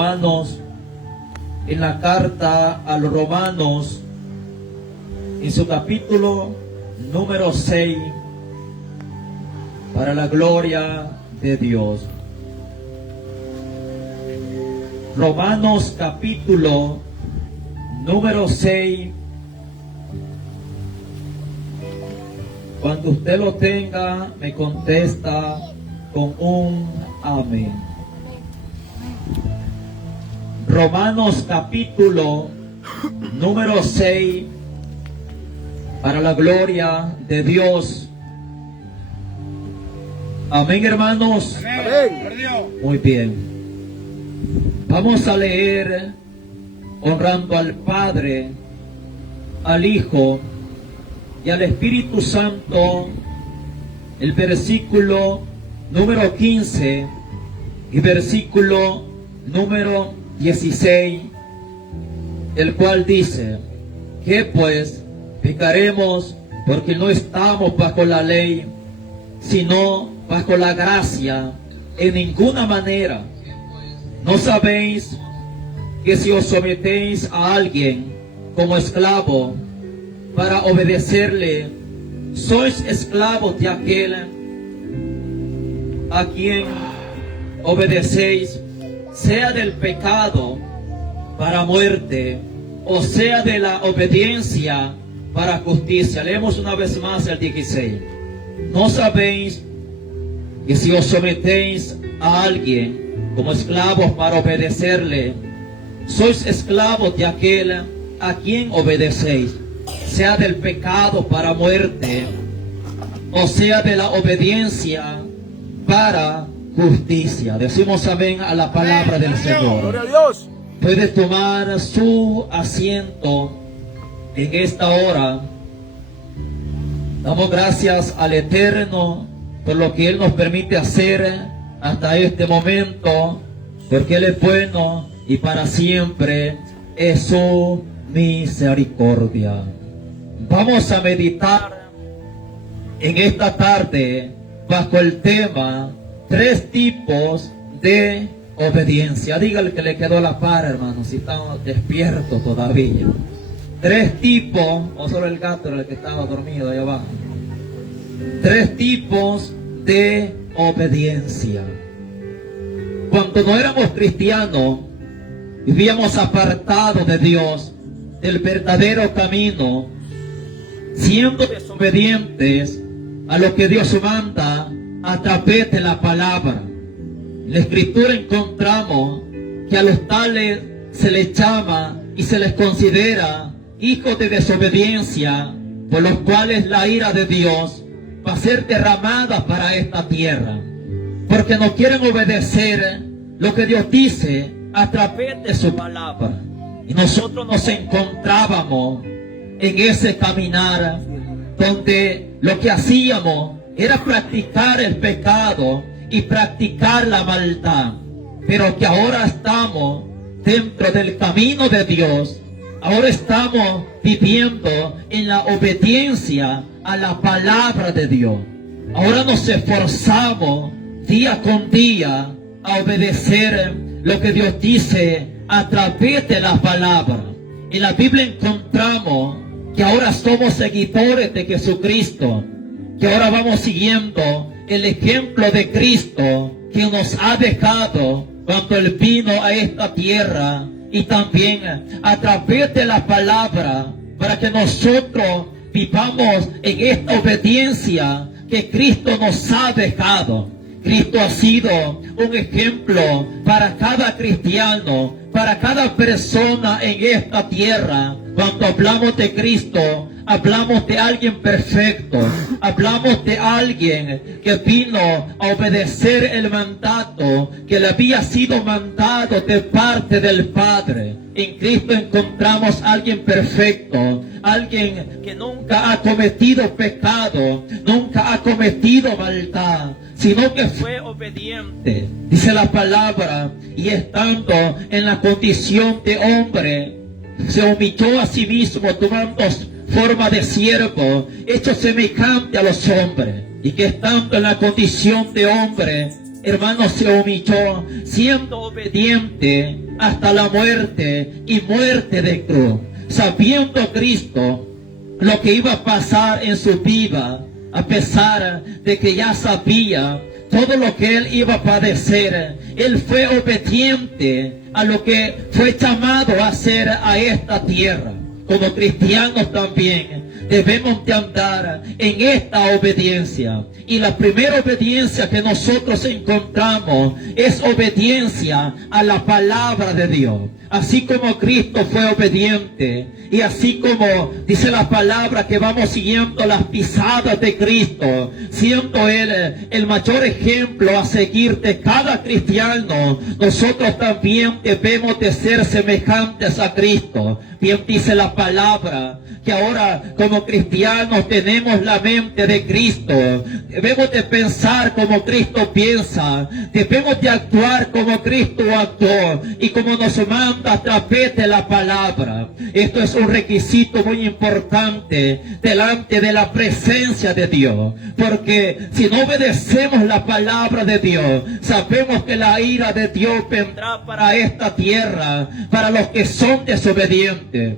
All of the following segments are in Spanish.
hermanos, en la carta a los Romanos, en su capítulo número 6, para la gloria de Dios. Romanos capítulo número 6. Cuando usted lo tenga, me contesta con un amén. Romanos capítulo número 6, para la gloria de Dios. Amén, hermanos. Amén. Muy bien. Vamos a leer honrando al Padre, al Hijo y al Espíritu Santo, el versículo número 15 y versículo número 16, el cual dice: que pues pecaremos porque no estamos bajo la ley, sino bajo la gracia. En ninguna manera. ¿No sabéis que si os sometéis a alguien como esclavo para obedecerle, sois esclavos de aquel a quien obedecéis, sea del pecado para muerte, o sea de la obediencia para justicia? Leemos una vez más el 16. ¿No sabéis que si os sometéis a alguien como esclavos para obedecerle, sois esclavos de aquel a quien obedecéis, sea del pecado para muerte, o sea de la obediencia para justicia? Decimos amén a la palabra del Señor. Gloria a Dios. Puede tomar su asiento en esta hora. Damos gracias al Eterno por lo que Él nos permite hacer hasta este momento, porque Él es bueno y para siempre es su misericordia. Vamos a meditar en esta tarde bajo el tema 3 tipos de obediencia. Dígale que le quedó a la par, hermano, si está despierto todavía. 3 tipos, o solo el gato era el que estaba dormido ahí abajo. 3 tipos de obediencia. Cuando no éramos cristianos, vivíamos apartados de Dios, del verdadero camino, siendo desobedientes a lo que Dios manda a través de la palabra. En la Escritura encontramos que a los tales se les llama y se les considera hijos de desobediencia, por los cuales la ira de Dios va a ser derramada para esta tierra, porque no quieren obedecer lo que Dios dice a través de su palabra. Y nosotros nos encontrábamos en ese caminar donde lo que hacíamos era practicar el pecado y practicar la maldad, pero que ahora estamos dentro del camino de Dios. Ahora estamos viviendo en la obediencia a la palabra de Dios. Ahora nos esforzamos día con día a obedecer lo que Dios dice a través de la palabra. En la Biblia encontramos que ahora somos seguidores de Jesucristo, que ahora vamos siguiendo el ejemplo de Cristo que nos ha dejado cuando Él vino a esta tierra, y también a través de la palabra, para que nosotros vivamos en esta obediencia que Cristo nos ha dejado. Cristo ha sido un ejemplo para cada cristiano, para cada persona en esta tierra. Cuando hablamos de Cristo, hablamos de alguien perfecto, hablamos de alguien que vino a obedecer el mandato que le había sido mandado de parte del Padre. En Cristo encontramos a alguien perfecto, alguien que nunca ha cometido pecado, nunca ha cometido maldad, sino que fue obediente. Dice la palabra, y estando en la condición de hombre, se humilló a sí mismo, tomando forma de siervo, hecho semejante a los hombres, y que estando en la condición de hombre, hermano, se humilló, siendo obediente hasta la muerte y muerte de cruz. Sabiendo Cristo lo que iba a pasar en su vida, a pesar de que ya sabía todo lo que él iba a padecer, él fue obediente a lo que fue llamado a hacer a esta tierra. Como cristianos también debemos de andar en esta obediencia. Y la primera obediencia que nosotros encontramos es obediencia a la palabra de Dios. Así como Cristo fue obediente, y así como dice la palabra que vamos siguiendo las pisadas de Cristo, siendo Él el mayor ejemplo a seguir de cada cristiano, nosotros también debemos de ser semejantes a Cristo. Bien dice la palabra que ahora como cristianos tenemos la mente de Cristo. Debemos de pensar como Cristo piensa, debemos de actuar como Cristo actuó y como nos manda a través de la palabra. Esto es un requisito muy importante delante de la presencia de Dios, porque si no obedecemos la palabra de Dios, sabemos que la ira de Dios vendrá para esta tierra, para los que son desobedientes,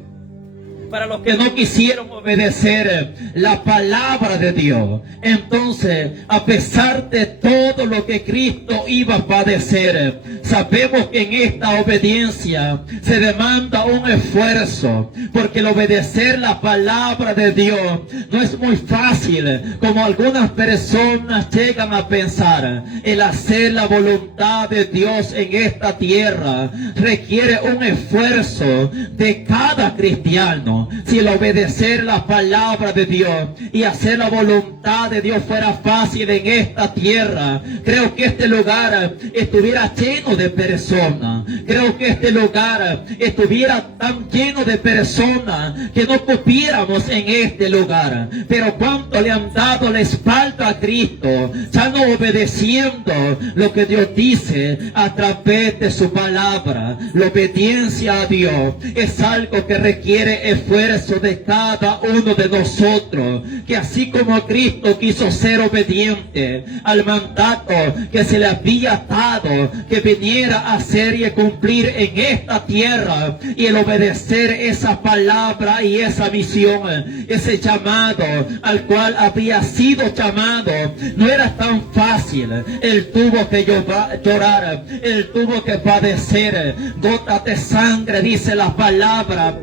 para los que no quisieron obedecer la palabra de Dios. Entonces, a pesar de todo lo que Cristo iba a padecer, sabemos que en esta obediencia se demanda un esfuerzo, porque el obedecer la palabra de Dios no es muy fácil, como algunas personas llegan a pensar. El hacer la voluntad de Dios en esta tierra requiere un esfuerzo de cada cristiano. Si el obedecer la palabra de Dios y hacer la voluntad de Dios fuera fácil en esta tierra, creo que este lugar estuviera lleno de personas. Creo que este lugar estuviera tan lleno de personas que no cupiéramos en este lugar. Pero cuánto le han dado la espalda a Cristo, ya no obedeciendo lo que Dios dice a través de su palabra. La obediencia a Dios es algo que requiere esfuerzo de cada uno de nosotros, que así como Cristo quiso ser obediente al mandato que se le había dado, que viniera a hacer y a cumplir en esta tierra, y el obedecer esa palabra y esa misión, ese llamado al cual había sido llamado, no era tan fácil. Él tuvo que llorar, él tuvo que padecer gotas de sangre, dice la palabra,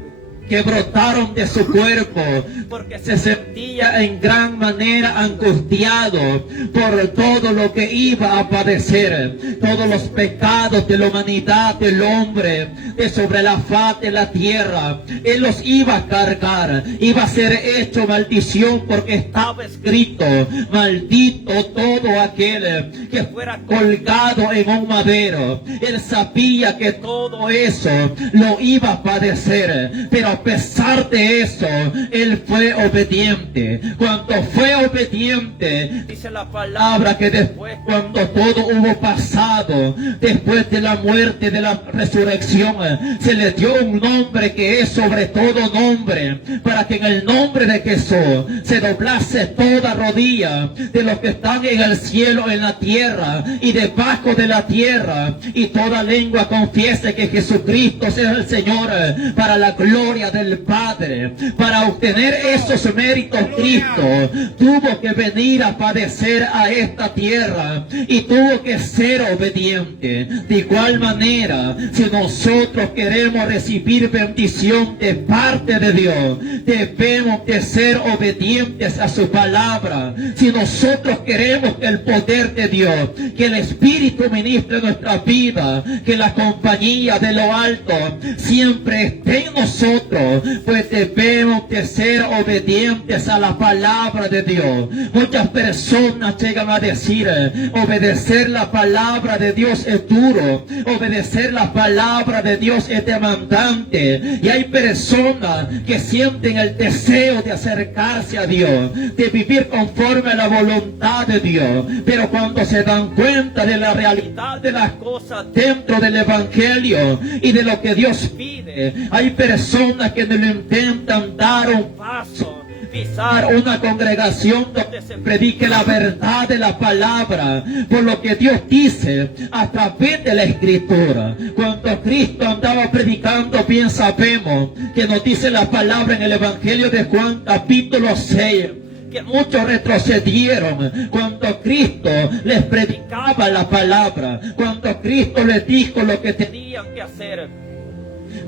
que brotaron de su cuerpo, porque se sentía en gran manera angustiado por todo lo que iba a padecer, todos los pecados de la humanidad, del hombre, de sobre la faz de la tierra. Él los iba a cargar, iba a ser hecho maldición, porque estaba escrito: maldito todo aquel que fuera colgado en un madero. Él sabía que todo eso lo iba a padecer, pero a pesar de eso, él fue obediente. Cuando fue obediente, dice la palabra que después, cuando todo hubo pasado, después de la muerte, de la resurrección, se le dio un nombre que es sobre todo nombre, para que en el nombre de Jesús se doblase toda rodilla de los que están en el cielo, en la tierra y debajo de la tierra, y toda lengua confiese que Jesucristo es el Señor, para la gloria del Padre. Para obtener esos méritos, Cristo tuvo que venir a padecer a esta tierra y tuvo que ser obediente. De igual manera, si nosotros queremos recibir bendición de parte de Dios, debemos de ser obedientes a su palabra. Si nosotros queremos que el poder de Dios, que el Espíritu ministre nuestra vida, que la compañía de lo alto siempre esté en nosotros, pues debemos de ser obedientes a la palabra de Dios. Muchas personas llegan a decir: obedecer la palabra de Dios es duro, obedecer la palabra de Dios es demandante. Y hay personas que sienten el deseo de acercarse a Dios, de vivir conforme a la voluntad de Dios, pero cuando se dan cuenta de la realidad de las cosas dentro del Evangelio y de lo que Dios pide, hay personas que no lo intentan dar un paso, pisar una congregación donde se predique la verdad de la palabra, por lo que Dios dice a través de la Escritura. Cuando Cristo andaba predicando, bien sabemos que nos dice la palabra en el Evangelio de Juan capítulo 6, que muchos retrocedieron cuando Cristo les predicaba la palabra, cuando Cristo les dijo lo que tenían que hacer.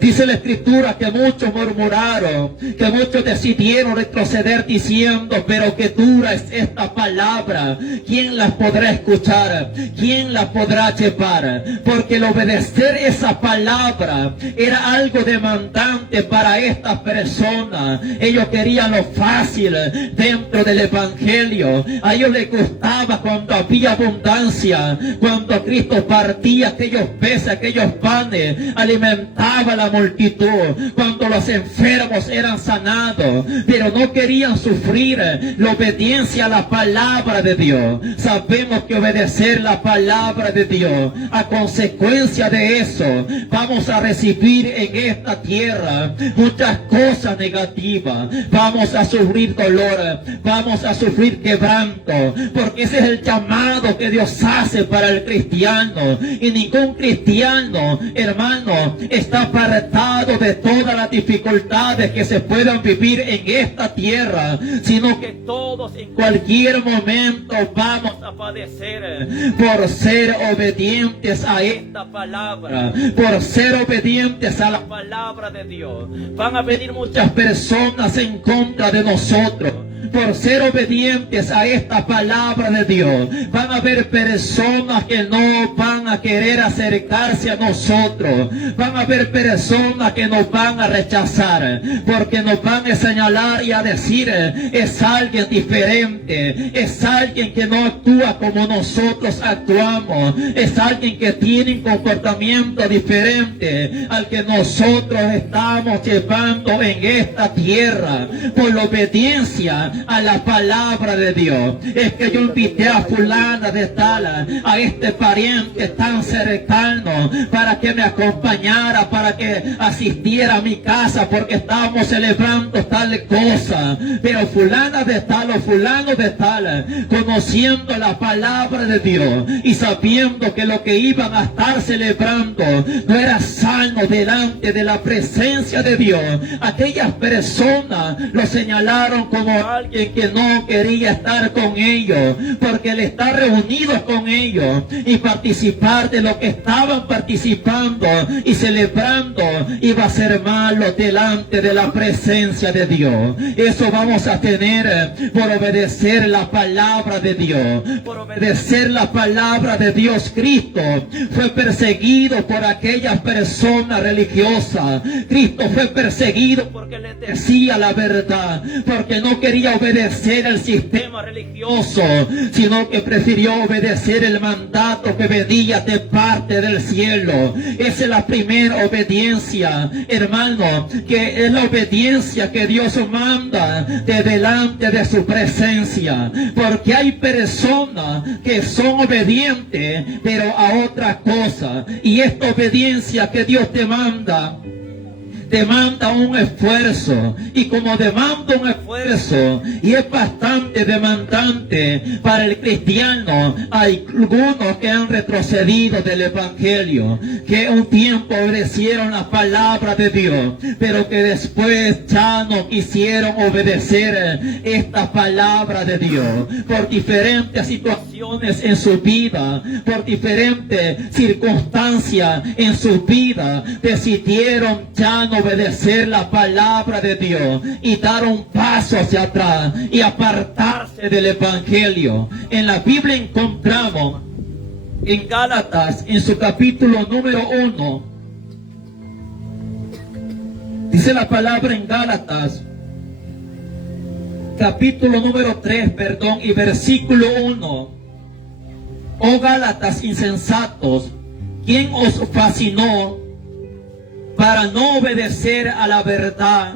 Dice la Escritura que muchos murmuraron, que muchos decidieron retroceder diciendo, pero qué dura es esta palabra, ¿quién la podrá escuchar? ¿Quién la podrá llevar? Porque el obedecer esa palabra era algo demandante para estas personas. Ellos querían lo fácil dentro del Evangelio. A ellos les gustaba cuando había abundancia, cuando Cristo partía aquellos peces, aquellos panes, alimentaba a la multitud, cuando los enfermos eran sanados, pero no querían sufrir la obediencia a la palabra de Dios. Sabemos que obedecer la palabra de Dios, a consecuencia de eso, vamos a recibir en esta tierra muchas cosas negativas. Vamos a sufrir dolor, vamos a sufrir quebranto, porque ese es el llamado que Dios hace para el cristiano. Y ningún cristiano, hermano, está apartado de todas las dificultades que se puedan vivir en esta tierra, sino que todos en cualquier momento vamos a padecer por ser obedientes a esta palabra, por ser obedientes a la palabra de Dios. Van a venir muchas personas en contra de nosotros por ser obedientes a esta palabra de Dios. Van a haber personas que no van a querer acercarse a nosotros. Van a haber personas que nos van a rechazar, porque nos van a señalar y a decir, es alguien diferente, es alguien que no actúa como nosotros actuamos, es alguien que tiene un comportamiento diferente al que nosotros estamos llevando en esta tierra, por la obediencia a la palabra de Dios. Es que yo invité a fulana de tal, a este pariente tan cercano, para que me acompañara, para que asistiera a mi casa, porque estábamos celebrando tal cosa. Pero fulana de tal o fulano de tal, conociendo la palabra de Dios y sabiendo que lo que iban a estar celebrando no era sano delante de la presencia de Dios, aquellas personas lo señalaron como alguien que no quería estar con ellos, porque el estar reunidos con ellos y participar de lo que estaban participando y celebrando iba a ser malo delante de la presencia de Dios. Eso vamos a tener por obedecer la palabra de Dios, por obedecer la palabra de Dios. Cristo fue perseguido por aquellas personas religiosas. Cristo fue perseguido porque les decía la verdad, porque no quería obedecer el sistema religioso, sino que prefirió obedecer el mandato que venía de parte del cielo. Esa es la primera obediencia, hermano, que es la obediencia que Dios manda de delante de su presencia, porque hay personas que son obedientes pero a otra cosa, y esta obediencia que Dios te manda demanda un esfuerzo, y como demanda un esfuerzo y es bastante demandante para el cristiano, hay algunos que han retrocedido del evangelio, que un tiempo obedecieron la palabra de Dios, pero que después ya no quisieron obedecer esta palabra de Dios por diferentes situaciones en su vida, por diferentes circunstancias en su vida, decidieron ya no obedecer la palabra de Dios y dar un paso hacia atrás y apartarse del evangelio. En la Biblia encontramos en Gálatas, en su capítulo número 1, dice la palabra en Gálatas, capítulo número 3, perdón, y versículo 1. Oh Gálatas insensatos, ¿quién os fascinó para no obedecer a la verdad?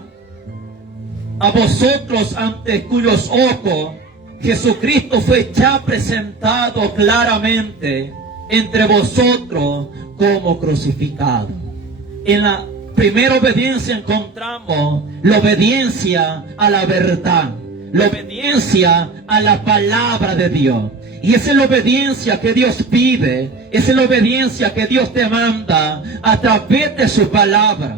A vosotros ante cuyos ojos Jesucristo fue ya presentado claramente entre vosotros como crucificado. En la primera obediencia encontramos la obediencia a la verdad, la obediencia a la palabra de Dios. Y esa es la obediencia que Dios pide, esa es la obediencia que Dios te manda a través de su palabra.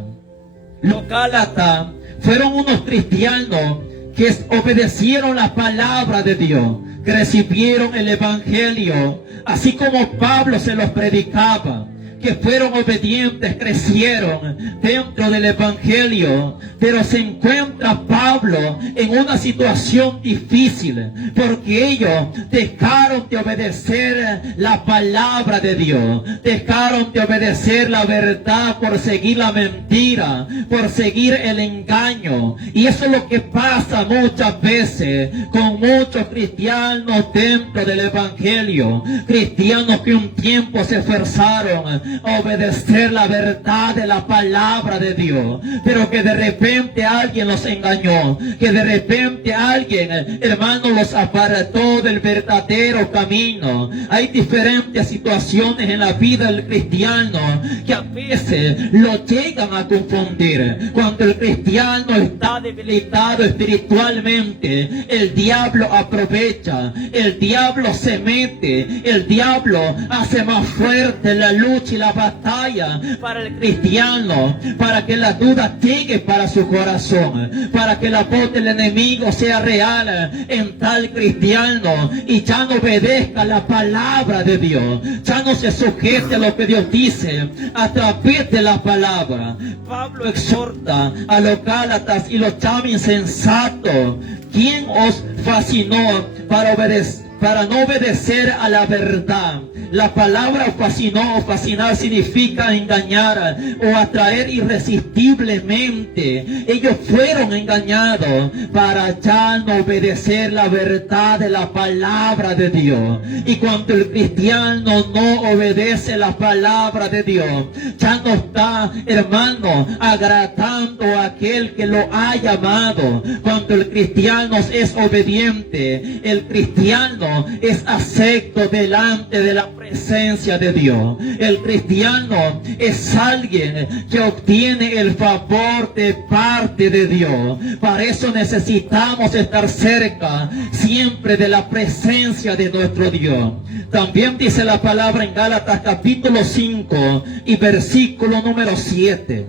Los Gálatas fueron unos cristianos que obedecieron la palabra de Dios, que recibieron el evangelio, así como Pablo se los predicaba, que fueron obedientes, crecieron dentro del evangelio. Pero se encuentra Pablo en una situación difícil, porque ellos dejaron de obedecer la palabra de Dios, dejaron de obedecer la verdad por seguir la mentira, por seguir el engaño. Y eso es lo que pasa muchas veces con muchos cristianos dentro del evangelio, cristianos que un tiempo se esforzaron a obedecer la verdad de la palabra de Dios, pero que de repente alguien los engañó, que de repente alguien, hermano, los apartó del verdadero camino. Hay diferentes situaciones en la vida del cristiano que a veces lo llegan a confundir. Cuando el cristiano está debilitado espiritualmente, el diablo aprovecha, el diablo se mete, el diablo hace más fuerte la lucha y la batalla para el cristiano, para que la duda llegue para su corazón, para que la voz del enemigo sea real en tal cristiano y ya no obedezca la palabra de Dios, ya no se sujete a lo que Dios dice a través de la palabra. Pablo exhorta a los Gálatas y los llama insensatos. ¿Quién os fascinó para no obedecer a la verdad? La palabra fascinó o fascinar significa engañar o atraer irresistiblemente. Ellos fueron engañados para ya no obedecer la verdad de la palabra de Dios. Y cuando el cristiano no obedece la palabra de Dios, ya no está, hermano, agradando a aquel que lo ha llamado. Cuando el cristiano es obediente, el cristiano es acepto delante de la presencia de Dios. El cristiano es alguien que obtiene el favor de parte de Dios. Para eso necesitamos estar cerca siempre de la presencia de nuestro Dios. También dice la palabra en Gálatas capítulo 5 y versículo número 7.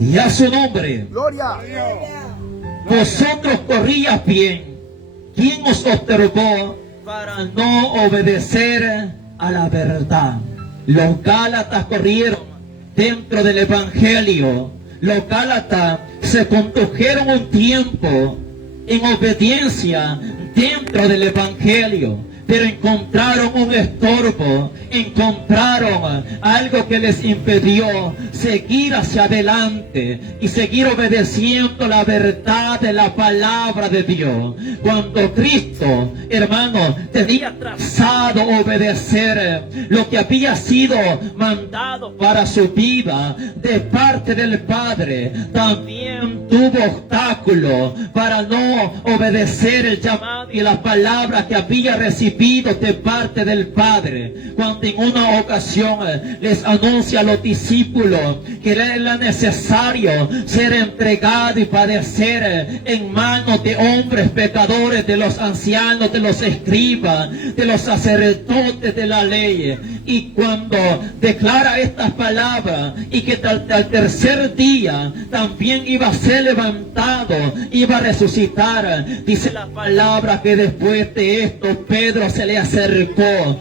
Y a su nombre, Gloria. vosotros corríais bien. ¿Quién os observó para no obedecer a la verdad? Los Gálatas corrieron dentro del evangelio. Los Gálatas se condujeron un tiempo en obediencia dentro del evangelio, pero encontraron un estorbo, encontraron algo que les impidió seguir hacia adelante y seguir obedeciendo la verdad de la palabra de Dios. Cuando Cristo, hermano, tenía trazado obedecer lo que había sido mandado para su vida de parte del Padre, también tuvo obstáculos para no obedecer el llamado y la palabra que había recibido de parte del Padre. Cuando en una ocasión les anuncia a los discípulos que era necesario ser entregado y padecer en manos de hombres pecadores, de los ancianos, de los escribas, de los sacerdotes de la ley. Y cuando declara estas palabras y que al tercer día también iba a ser levantado, iba a resucitar, dice la palabra que después de esto Pedro se le acercó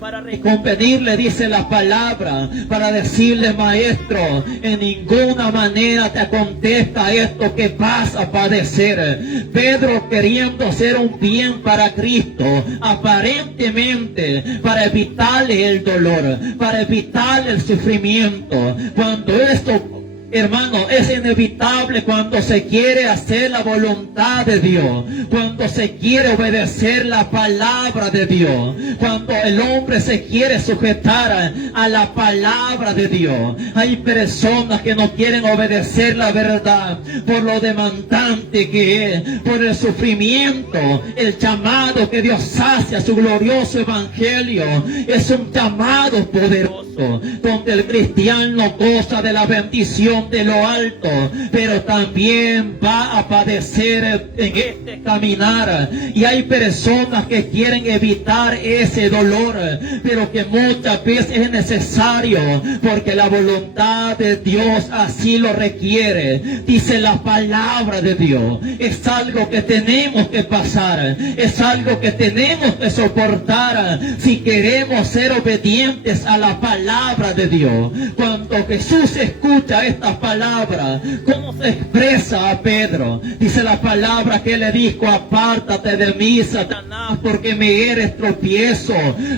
para reconvenirle, dice la palabra, para decirle: maestro, en ninguna manera te acontezca esto que vas a padecer. Pedro, queriendo hacer un bien para Cristo, aparentemente para evitarle el dolor, para evitarle el sufrimiento, cuando esto Hermano, es inevitable cuando se quiere hacer la voluntad de Dios, cuando se quiere obedecer la palabra de Dios, cuando el hombre se quiere sujetar a la palabra de Dios. Hay personas que no quieren obedecer la verdad por lo demandante que es, por el sufrimiento. El llamado que Dios hace a su glorioso evangelio es un llamado poderoso, donde el cristiano goza de la bendición de lo alto, pero también va a padecer en este caminar. Y hay personas que quieren evitar ese dolor, pero que muchas veces es necesario, porque la voluntad de Dios así lo requiere. Dice la palabra de Dios, es algo que tenemos que pasar, es algo que tenemos que soportar si queremos ser obedientes a la palabra de Dios. Cuando Jesús escucha esta palabra, ¿cómo se expresa a Pedro? Dice la palabra que le dijo: apártate de mí, Satanás, porque me eres tropiezo.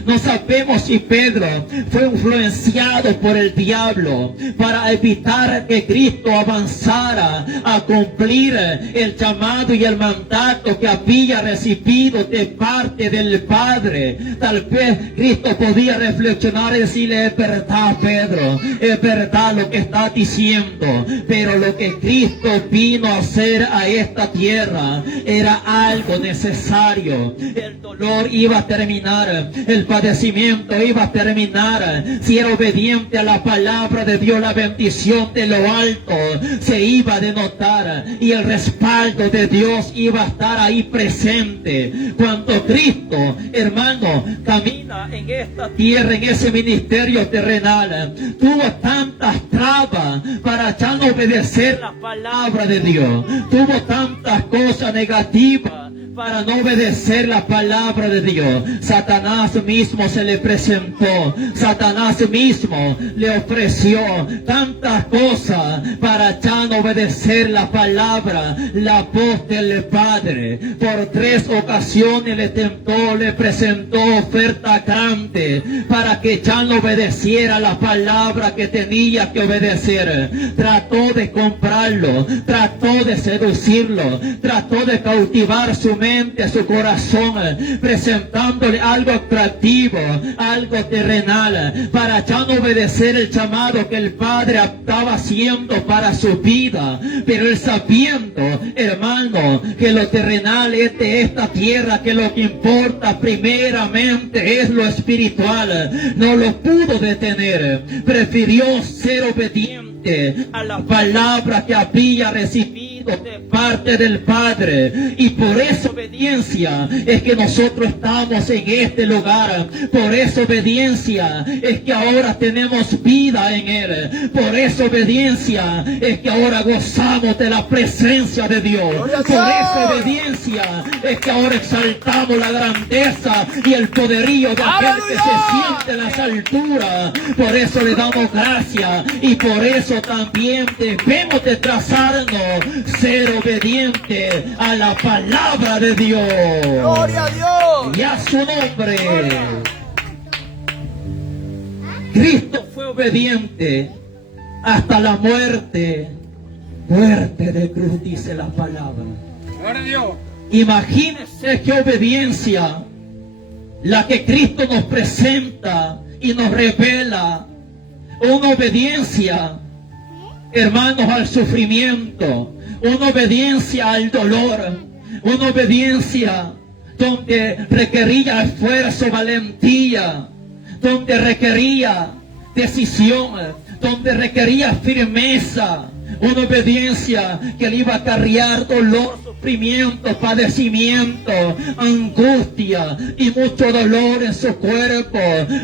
No sabemos si Pedro fue influenciado por el diablo para evitar que Cristo avanzara a cumplir el llamado y el mandato que había recibido de parte del Padre. Tal vez Cristo podía reflexionar y decirle: es verdad, Pedro, es verdad lo que está diciendo, pero lo que Cristo vino a hacer a esta tierra era algo necesario. El dolor iba a terminar, el padecimiento iba a terminar. Si era obediente a la palabra de Dios, la bendición de lo alto se iba a denotar y el respaldo de Dios iba a estar ahí presente. Cuando Cristo, hermano, camina en esta tierra, en ese ministerio terrenal, tuvo tantas trabas para ya no obedecer la palabra de Dios, tuvo tantas cosas negativas para no obedecer la palabra de Dios. Satanás mismo se le presentó, Satanás mismo le ofreció tantas cosas para ya no obedecer la palabra, la voz del Padre. Por 3 ocasiones le tentó, le presentó oferta grande para que ya no obedeciera la palabra que tenía que obedecer. Trató de comprarlo, trató de seducirlo, trató de cautivar su mente, su corazón, presentándole algo atractivo, algo terrenal, para ya no obedecer el llamado que el Padre estaba haciendo para su vida. Pero él, sabiendo, hermano, que lo terrenal es de esta tierra, que lo que importa primeramente es lo espiritual, no lo pudo detener. Prefirió ser obediente a la palabra que había recibido de parte del Padre, y por esa obediencia es que nosotros estamos en este lugar. Por esa obediencia es que ahora tenemos vida en Él. Por esa obediencia es que ahora gozamos de la presencia de Dios. Por esa obediencia es que ahora exaltamos la grandeza y el poderío de aquel que se siente en las alturas. Por eso le damos gracias, y por eso también debemos de trazarnos ser obediente a la palabra de Dios. ¡Gloria a Dios! Y a su nombre. Cristo fue obediente hasta la muerte de cruz, dice la palabra. ¡Gloria a Dios! Imagínense qué obediencia la que Cristo nos presenta y nos revela. Una obediencia, hermanos, al sufrimiento, una obediencia al dolor, una obediencia donde requería esfuerzo, valentía, donde requería decisión, donde requería firmeza, una obediencia que le iba a acarrear dolor, sufrimiento, padecimiento, angustia y mucho dolor en su cuerpo,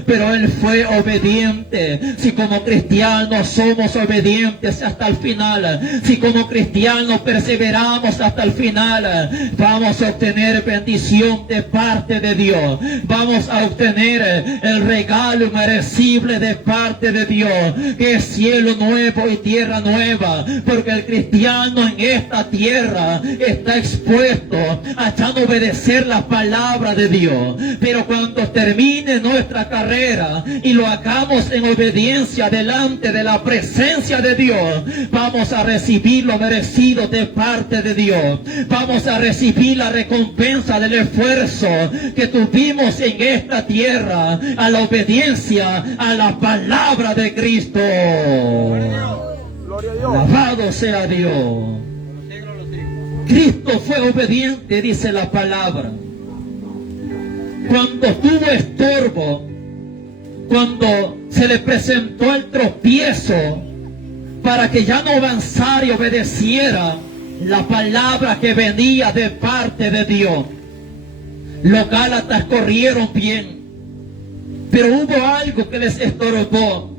pero él fue obediente. Si como cristianos somos obedientes hasta el final, si como cristianos perseveramos hasta el final, vamos a obtener bendición de parte de Dios, vamos a obtener el regalo inmerecible de parte de Dios, que es cielo nuevo y tierra nueva, porque el cristiano en esta tierra está está expuesto a ya no obedecer la palabra de Dios. Pero cuando termine nuestra carrera y lo hagamos en obediencia delante de la presencia de Dios, vamos a recibir lo merecido de parte de Dios. Vamos a recibir la recompensa del esfuerzo que tuvimos en esta tierra, a la obediencia a la palabra de Cristo. Gloria a Dios. Alabado sea Dios. Cristo fue obediente, dice la palabra. Cuando tuvo estorbo, cuando se le presentó el tropiezo para que ya no avanzara y obedeciera la palabra que venía de parte de Dios, los Gálatas corrieron bien, pero hubo algo que les estorbó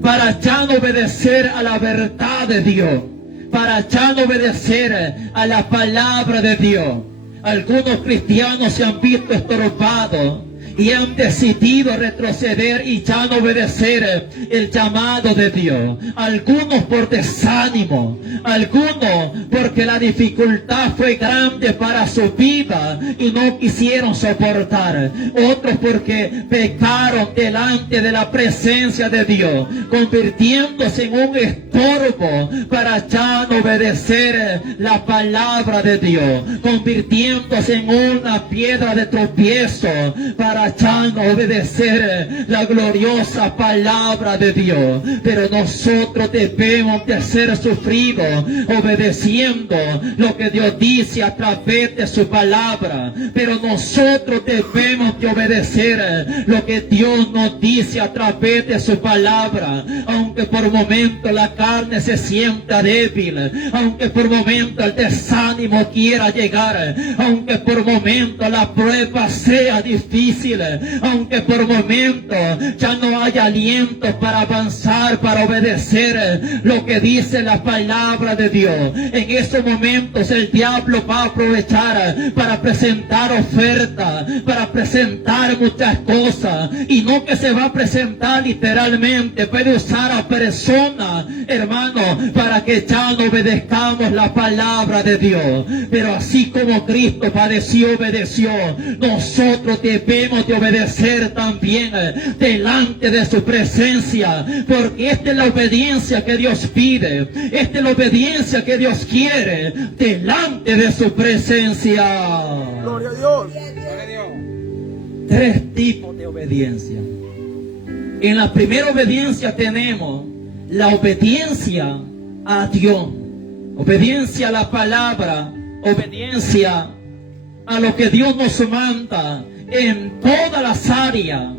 para ya no obedecer a la verdad de Dios, para ya no obedecer a la palabra de Dios. Algunos cristianos se han visto estorbados y han decidido retroceder y ya no obedecer el llamado de Dios. Algunos por desánimo, algunos porque la dificultad fue grande para su vida y no quisieron soportar. Otros porque pecaron delante de la presencia de Dios, convirtiéndose en un estorbo para ya no obedecer la palabra de Dios, convirtiéndose en una piedra de tropiezo para ya no obedecer la gloriosa palabra de Dios. Pero nosotros debemos de ser sufridos obedeciendo lo que Dios dice a través de su palabra. Pero nosotros debemos de obedecer lo que Dios nos dice a través de su palabra, aunque por momentos la carne se sienta débil, aunque por momentos el desánimo quiera llegar, aunque por momentos la prueba sea difícil, aunque por momentos ya no haya aliento para avanzar, para obedecer lo que dice la palabra de Dios. En esos momentos el diablo va a aprovechar para presentar ofertas, para presentar muchas cosas, y no que se va a presentar literalmente, puede usar a personas, hermano, para que ya no obedezcamos la palabra de Dios. Pero así como Cristo padeció, obedeció, nosotros debemos de obedecer también delante de su presencia, porque esta es la obediencia que Dios pide, esta es la obediencia que Dios quiere delante de su presencia. Gloria a Dios. Gloria a Dios. Tres tipos de obediencia. En la primera obediencia tenemos la obediencia a Dios, obediencia a la palabra, obediencia a lo que Dios nos manda en todas las áreas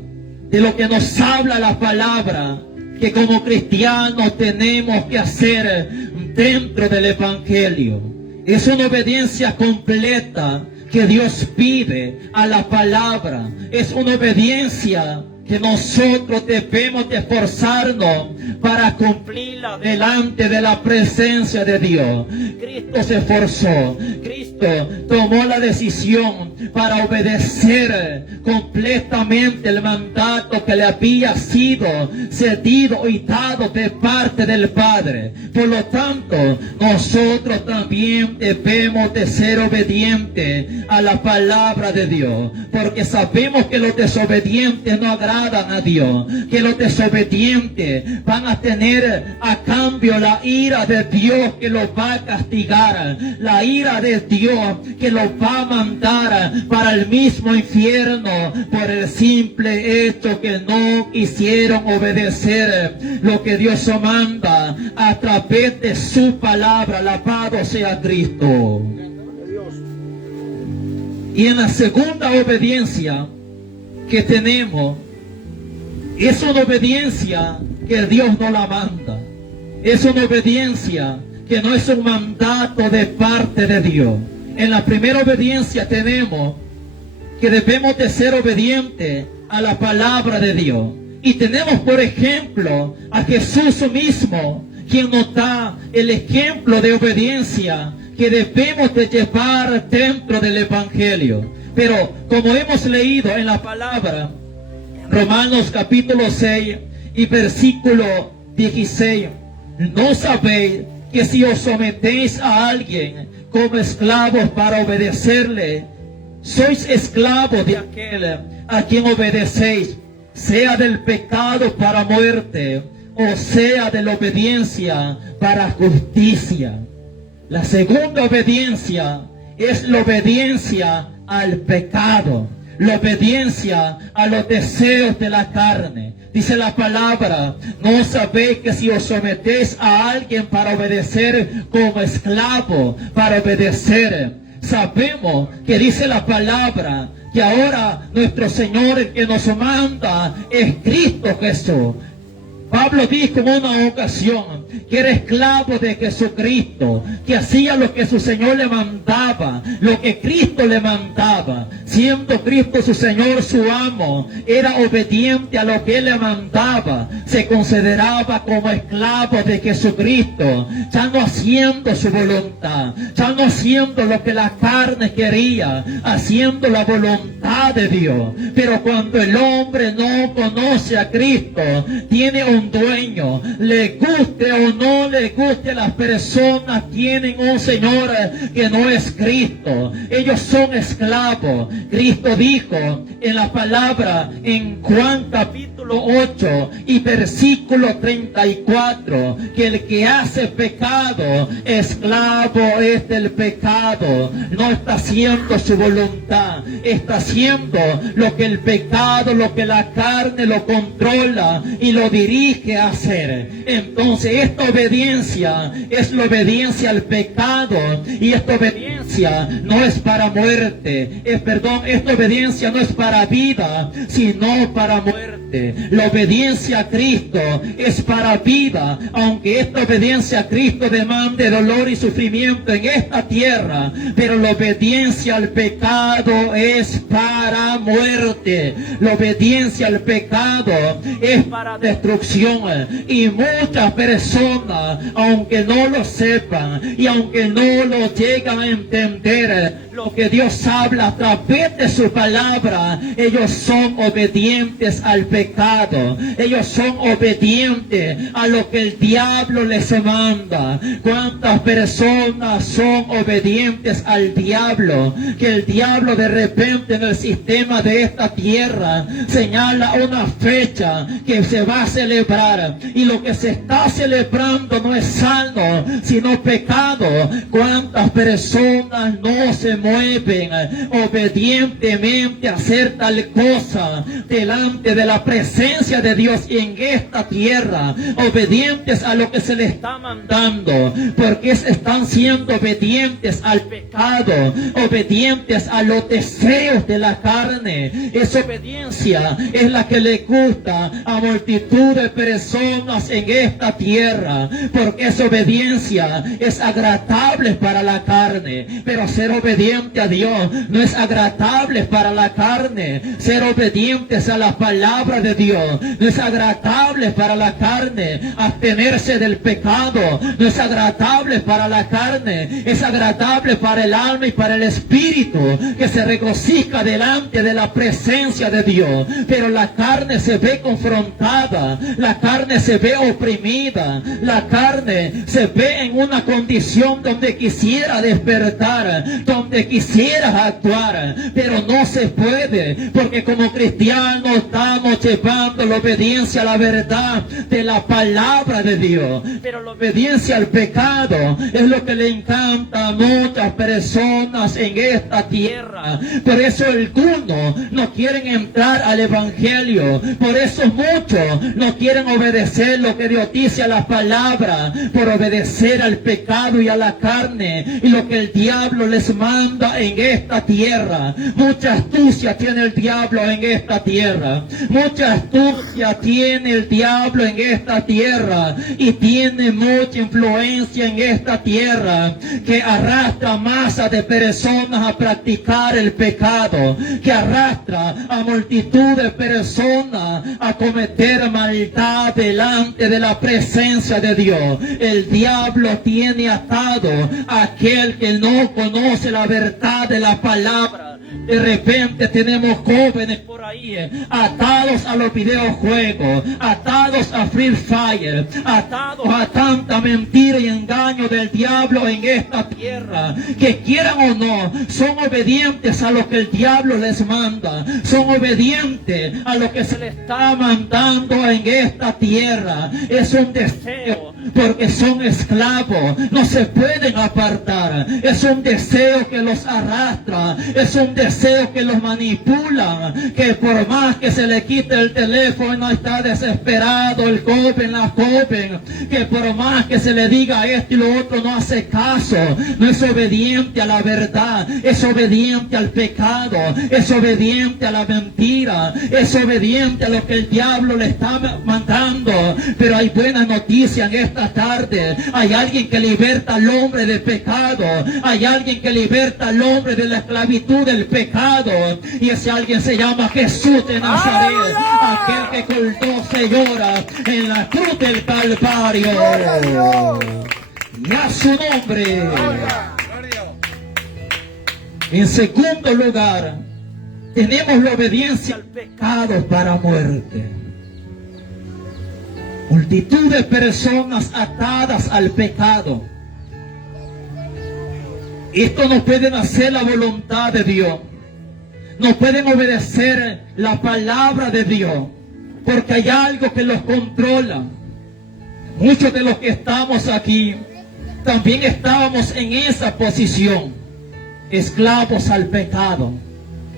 de lo que nos habla la palabra, que como cristianos tenemos que hacer dentro del Evangelio. Es una obediencia completa que Dios pide a la palabra. Es una obediencia que nosotros debemos de esforzarnos para cumplirla delante de la presencia de Dios. Cristo se esforzó, Cristo tomó la decisión para obedecer completamente el mandato que le había sido cedido y dado de parte del Padre. Por lo tanto, nosotros también debemos de ser obedientes a la palabra de Dios, porque sabemos que los desobedientes no agradan a Dios, que los desobedientes van a tener a cambio la ira de Dios que los va a castigar, la ira de Dios que los va a mandar para el mismo infierno por el simple hecho que no quisieron obedecer lo que Dios manda a través de su palabra. Alabado sea Cristo. Y en la segunda obediencia que tenemos, es una obediencia que Dios no la manda. Es una obediencia que no es un mandato de parte de Dios. En la primera obediencia tenemos que debemos de ser obedientes a la palabra de Dios. Y tenemos por ejemplo a Jesús mismo, quien nos da el ejemplo de obediencia que debemos de llevar dentro del Evangelio. Pero como hemos leído en la palabra, Romanos capítulo 6 y versículo 16, ¿no sabéis que si os sometéis a alguien como esclavos para obedecerle. Sois esclavos de aquel a quien obedecéis, sea del pecado para muerte, o sea de la obediencia para justicia. La segunda obediencia es la obediencia al pecado, la obediencia a los deseos de la carne. Dice la palabra: ¿no sabéis que si os sometéis a alguien para obedecer como esclavo, para obedecer? Sabemos que dice la palabra que ahora nuestro Señor, el que nos manda, es Cristo Jesús. Pablo dijo en una ocasión que era esclavo de Jesucristo, que hacía lo que su Señor le mandaba, lo que Cristo le mandaba. Siendo Cristo su Señor, su amo, era obediente a lo que Él le mandaba. Se consideraba como esclavo de Jesucristo, ya no haciendo su voluntad, ya no haciendo lo que la carne quería, haciendo la voluntad de Dios. Pero cuando el hombre no conoce a Cristo, tiene un dueño, le guste o no le guste, las personas tienen un Señor que no es Cristo. Ellos son esclavos. Cristo dijo en la palabra en Juan capítulo 8 y versículo 34 que el que hace pecado, esclavo es del pecado. No está haciendo su voluntad, está haciendo lo que el pecado, lo que la carne lo controla y lo dirige a hacer. Entonces esta obediencia es la obediencia al pecado, y esta obediencia no es para muerte, esta obediencia no es para vida, sino para muerte. La obediencia a Cristo es para vida, aunque esta obediencia a Cristo demande dolor y sufrimiento en esta tierra, pero la obediencia al pecado es para muerte. La obediencia al pecado es para destrucción. Y muchas personas, aunque no lo sepan y aunque no lo llegan a entender lo que Dios habla a través de su palabra, ellos son obedientes al pecado, ellos son obedientes a lo que el diablo les manda. ¿Cuántas personas son obedientes al diablo? Que el diablo de repente en el sistema de esta tierra señala una fecha que se va a celebrar, y lo que se está celebrando no es sano, sino pecado. ¿Cuántas personas no se mueven obedientemente a hacer tal cosa delante de la presencia de Dios en esta tierra? Obedientes a lo que se les está mandando, porque están siendo obedientes al pecado, obedientes a los deseos de la carne. Esa obediencia es la que le gusta a multitud de personas en esta tierra, porque esa obediencia es agradable para la carne. Pero ser obediente a Dios no es agradable para la carne. Ser obedientes a la palabra de Dios no es agradable para la carne. Abstenerse del pecado no es agradable para la carne, es agradable para el alma y para el espíritu, que se regocija delante de la presencia de Dios. Pero la carne se ve confrontada, la carne se ve oprimida, la carne se ve en una condición donde quisiera despertar, donde quisiera actuar, pero no se puede, porque como cristianos estamos llevando la obediencia a la verdad de la palabra de Dios. Pero la obediencia al pecado es lo que le encanta a muchas personas en esta tierra. Por eso algunos no quieren entrar al evangelio, por eso muchos no quieren obedecer lo que Dios dice a la palabra, por obedecer al pecado y a la carne y lo que el diablo les manda en esta tierra. Mucha astucia tiene el diablo en esta tierra, mucha astucia tiene el diablo en esta tierra, y tiene mucha influencia en esta tierra, que arrastra masas de personas a practicar el pecado, que arrastra a multitud de personas a cometer maldad delante de la presencia de Dios. El diablo tiene atado a aquel que no conoce la verdad de la palabra. De repente tenemos jóvenes por ahí atados a los videojuegos, atados a Free Fire, atados a tanta mentira y engaño del diablo en esta tierra, que quieran o no, son obedientes a lo que el diablo les manda, son obedientes a lo que se les está mandando en esta tierra. Es un deseo, porque son esclavos, no se pueden apartar. Es un deseo que los arrastra, es un deseo que los manipula, que por más que se le quite el teléfono está desesperado el joven, la joven, que por más que se le diga esto y lo otro no hace caso, no es obediente a la verdad, es obediente al pecado, es obediente a la mentira, es obediente a lo que el diablo le está mandando. Pero hay buena noticia en esta tarde, hay alguien que liberta al hombre del pecado, hay alguien que liberta al hombre de la esclavitud del pecado, y ese alguien se llama Jesús de Nazaret, aquel que con 12 horas en la cruz del Calvario. Y a su nombre. En segundo lugar, tenemos la obediencia al pecado para muerte. Multitud de personas atadas al pecado. Esto no pueden hacer la voluntad de Dios, no pueden obedecer la palabra de Dios, porque hay algo que los controla. Muchos de los que estamos aquí también estábamos en esa posición, esclavos al pecado,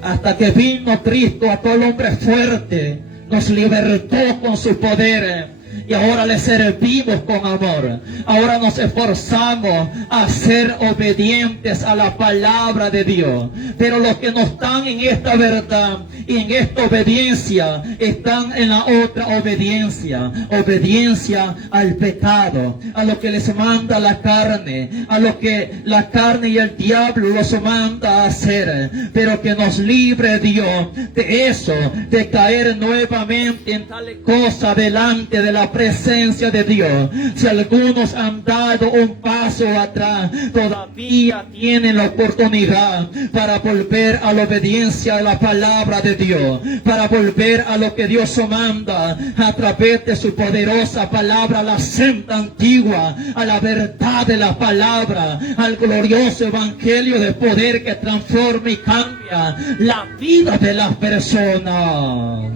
hasta que vino Cristo, a todo el hombre fuerte, nos libertó con su poder. Y ahora le servimos con amor. Ahora nos esforzamos a ser obedientes a la palabra de Dios. Pero los que no están en esta verdad y en esta obediencia, están en la otra obediencia. Obediencia al pecado, a lo que les manda la carne, a lo que la carne y el diablo los manda a hacer. Pero que nos libre Dios de eso, de caer nuevamente en tal cosa delante de la presencia de Dios. Si algunos han dado un paso atrás, todavía tienen la oportunidad para volver a la obediencia a la palabra de Dios, para volver a lo que Dios manda a través de su poderosa palabra, la senda antigua, a la verdad de la palabra, al glorioso evangelio de poder que transforma y cambia la vida de las personas.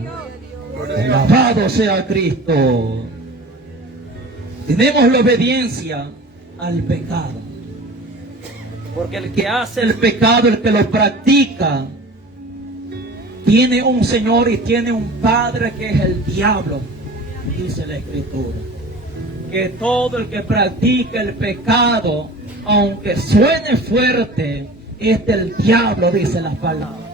Alabado sea Cristo. Tenemos la obediencia al pecado, porque el que hace el pecado, el que lo practica, tiene un Señor y tiene un Padre que es el diablo, dice la Escritura. Que todo el que practica el pecado, aunque suene fuerte, es del diablo, dice la palabra.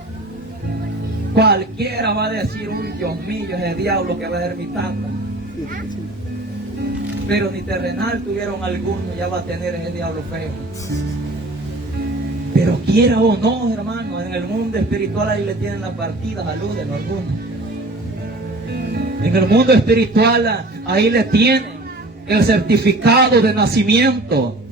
Cualquiera va a decir, uy, Dios mío, es el diablo que va a ser mi tata. Pero ni terrenal tuvieron alguno, ya va a tener ese diablo feo. Pero quiera o no, hermano, en el mundo espiritual ahí le tienen la partida, saluden algunos. En el mundo espiritual ahí le tienen el certificado de nacimiento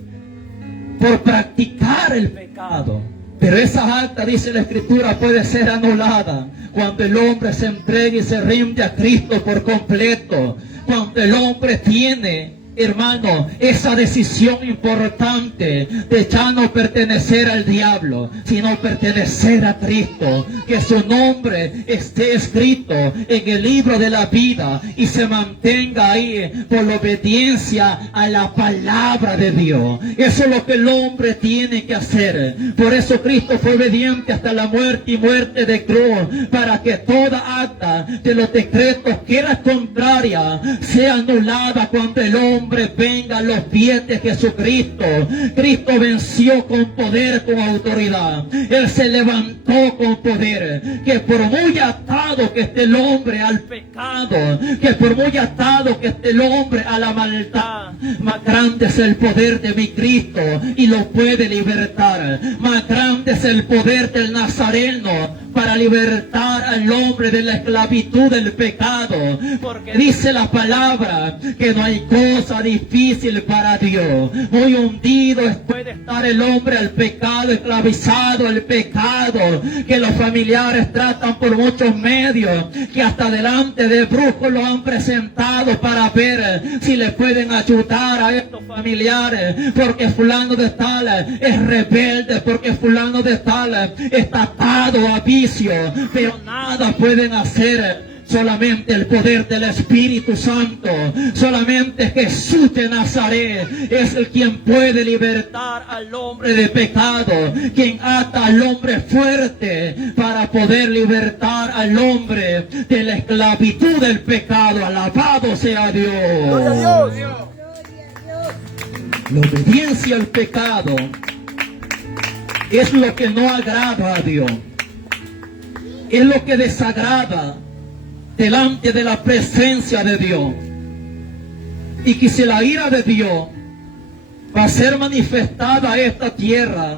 por practicar el pecado. Pero esa acta, dice la Escritura, puede ser anulada cuando el hombre se entregue y se rinde a Cristo por completo. Cuando el hombre tiene, hermano, esa decisión importante de ya no pertenecer al diablo, sino pertenecer a Cristo, que su nombre esté escrito en el libro de la vida y se mantenga ahí por la obediencia a la palabra de Dios. Eso es lo que el hombre tiene que hacer. Por eso Cristo fue obediente hasta la muerte y muerte de cruz, para que toda acta de los decretos que era contraria sea anulada cuando el hombre venga a los pies de Jesucristo. Cristo venció con poder, con autoridad. Él se levantó con poder. Que por muy atado que esté el hombre al pecado, que por muy atado que esté el hombre a la maldad, más grande es el poder de mi Cristo y lo puede libertar. Más grande es el poder del Nazareno para libertar al hombre de la esclavitud del pecado, porque dice la palabra que no hay cosa difícil para Dios. Muy hundido puede estar el hombre al pecado, esclavizado al pecado, que los familiares tratan por muchos medios, que hasta delante de brujos lo han presentado para ver si le pueden ayudar a estos familiares, porque fulano de tal es rebelde, porque fulano de tal está atado a vicio, pero nada pueden hacer. Solamente el poder del Espíritu Santo, solamente Jesús de Nazaret es el quien puede libertar al hombre de pecado, quien ata al hombre fuerte para poder libertar al hombre de la esclavitud del pecado. Alabado sea Dios. Gloria a Dios. La obediencia al pecado es lo que no agrada a Dios, es lo que desagrada delante de la presencia de Dios. Y que si la ira de Dios va a ser manifestada a esta tierra,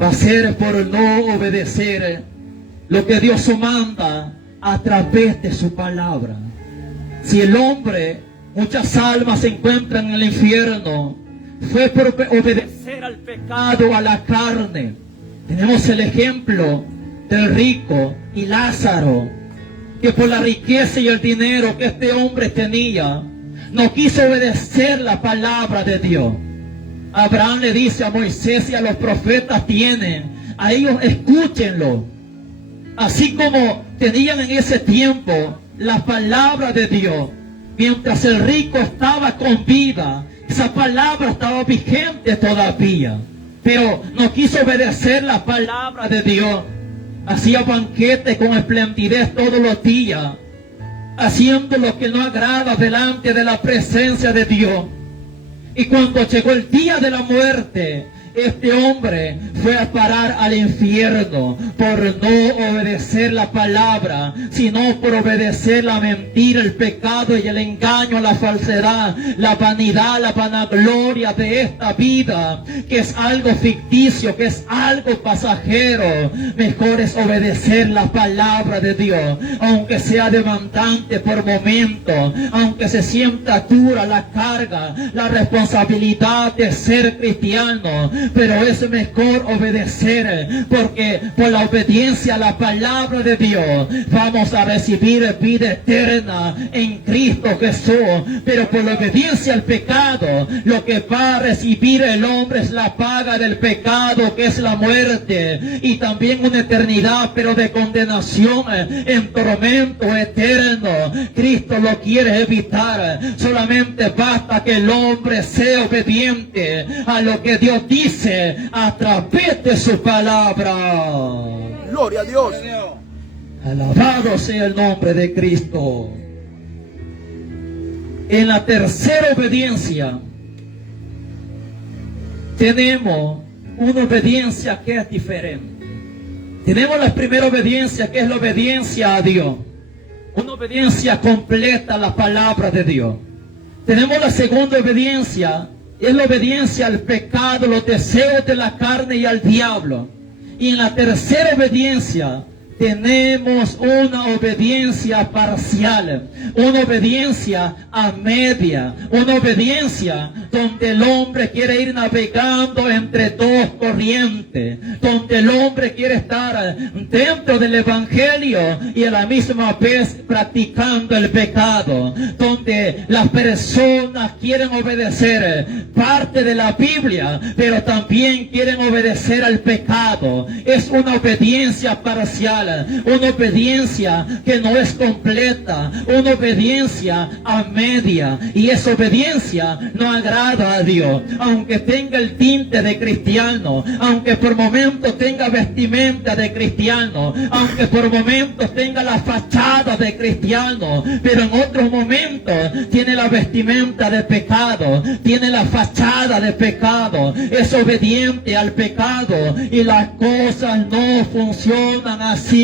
va a ser por no obedecer lo que Dios manda a través de su palabra. Si el hombre, muchas almas se encuentran en el infierno, fue por obedecer al pecado, a la carne. Tenemos el ejemplo del rico y Lázaro, que por la riqueza y el dinero que este hombre tenía, no quiso obedecer la palabra de Dios. Abraham le dice a Moisés y a los profetas tienen, a ellos escúchenlo. Así como tenían en ese tiempo la palabra de Dios, mientras el rico estaba con vida, esa palabra estaba vigente todavía, pero no quiso obedecer la palabra de Dios. Hacía banquete con esplendidez todos los días, haciendo lo que no agrada delante de la presencia de Dios. Y cuando llegó el día de la muerte, este hombre fue a parar al infierno por no obedecer la palabra, sino por obedecer la mentira, el pecado y el engaño, la falsedad, la vanidad, la vanagloria de esta vida, que es algo ficticio, que es algo pasajero. Mejor es obedecer la palabra de Dios, aunque sea demandante por momentos, aunque se sienta dura la carga, la responsabilidad de ser cristiano. Pero es mejor obedecer, porque por la obediencia a la palabra de Dios vamos a recibir vida eterna en Cristo Jesús. Pero por la obediencia al pecado, lo que va a recibir el hombre es la paga del pecado, que es la muerte, y también una eternidad, pero de condenación en tormento eterno. Cristo lo quiere evitar. Solamente basta que el hombre sea obediente a lo que Dios dice a través de su palabra. Gloria a Dios. Alabado sea el nombre de Cristo. En la tercera obediencia tenemos una obediencia que es diferente. Tenemos la primera obediencia, que es la obediencia a Dios, una obediencia completa a la palabra de Dios. Tenemos la segunda obediencia, es la obediencia al pecado, los deseos de la carne y al diablo. Y en la tercera obediencia tenemos una obediencia parcial, una obediencia a media, una obediencia donde el hombre quiere ir navegando entre dos corrientes, donde el hombre quiere estar dentro del evangelio y a la misma vez practicando el pecado, donde las personas quieren obedecer parte de la Biblia, pero también quieren obedecer al pecado. Es una obediencia parcial, una obediencia que no es completa, una obediencia a media, y esa obediencia no agrada a Dios, aunque tenga el tinte de cristiano, aunque por momentos tenga vestimenta de cristiano, aunque por momentos tenga la fachada de cristiano, pero en otros momentos tiene la vestimenta de pecado, tiene la fachada de pecado, es obediente al pecado, y las cosas no funcionan así